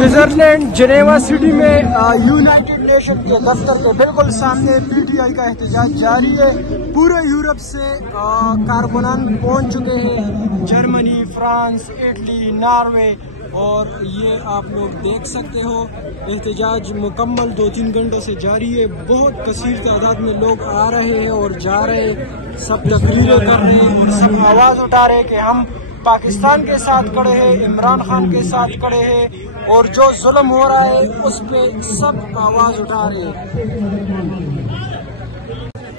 Switzerland Geneva city में United nation के दफ्तर के बिल्कुल सामने पीटीआई का एहतजाज जारी है। पूरे यूरोप से कारकुनान पहुंच चुके हैं, जर्मनी, फ्रांस, इटली, नॉर्वे, और ये आप लोग देख सकते हो एहतजाज मुकम्मल 2-3 घंटों से जारी है। बहुत कसीर तादाद में लोग आ रहे हैं और जा रहे हैं, सब तकरीरें कर रहे हैं, सब आवाज़ उठा रहे हैं कि हम पाकिस्तान के साथ खड़े हैं, इमरान खान के साथ खड़े हैं, और जो जुल्म हो रहा है उस पे सब आवाज़ उठा रहे हैं।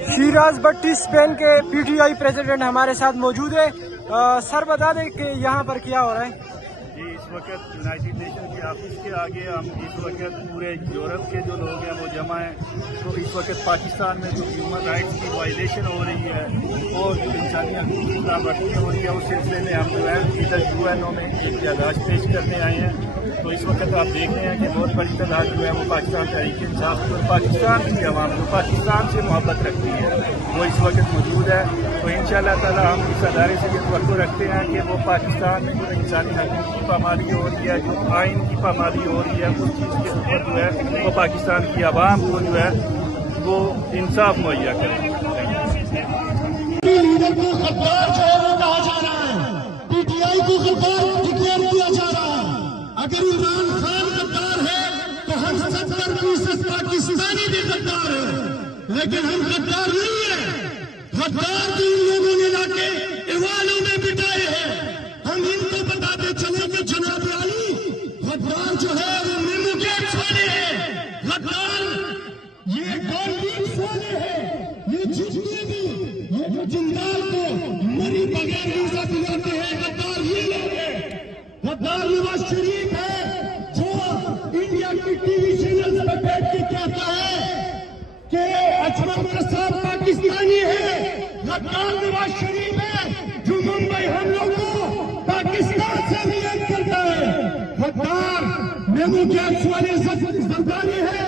शिराज भट्टी स्पेन के पीटीआई प्रेसिडेंट हमारे साथ मौजूद है। सर बता दें कि यहाँ पर क्या हो रहा है? जी, इस वक्त यूनाइटेड नेशन के ऑफिस के आगे हम इस वक्त पूरे यूरोप के जो लोग हैं वो जमा हैं। तो इस वक्त पाकिस्तान में जो ह्यूमन राइट्स की वायलेशन हो रही है और जो इंसानी हकूक़ की नामर्दी हो रही है, उस सिलसिले में हम जो है इधर यूएनओ में एक याददाश्त पेश करने आए हैं। तो इस वक्त आप देख रहे हैं कि बहुत बड़ी तादाद जो है वो पाकिस्तान तहरीक इंसाफ और पाकिस्तान की आवाम जो पाकिस्तान से मोहब्बत रखती है वो इस वक्त मौजूद है। तो इंशाअल्लाह ताला हम इस अदारे से ये तवक्को रखते हैं कि वो पाकिस्तान में जो इंसानी हकूक़ की पामाली हो रही है, जो आइन की पामाली हो रही है, उस चीज़ के ऊपर जो है वो पाकिस्तान की आवाम को जो है वो इंसाफ मुहैया करें। लीडर को गद्दार जो है वो कहा जा रहा है, पीटीआई को गद्दार डिक्लेयर किया जा रहा है। अगर इमरान खान गद्दार है तो हम 70% पाकिस्तानी भी गद्दार है, लेकिन हम गद्दार नहीं है। गद्दार जो इन लोगों ने लाके इवालों में बिठाए हैं, हम इनको बताते चले कि जनाब अली गद्दार जो है वो मेमो गैट्स वाले हैं, गद्दार ये डॉनलीक्स वाले हैं, ये जितने भी ये जो जिंदाल को मरी बगैर वीजा दिलाते हैं, गद्दार ये लोग हैं। गद्दार नवाज शरीफ है जो इंडिया की टीवी चैनल्स पर बैठ के कहता है कि अजमल कसाब पाकिस्तानी है। गद्दार नवाज शरीफ है जो मुंबई हमलों को पाकिस्तान से रिलेट करता है। गद्दार मेमो गैट्स वाले जरदारी है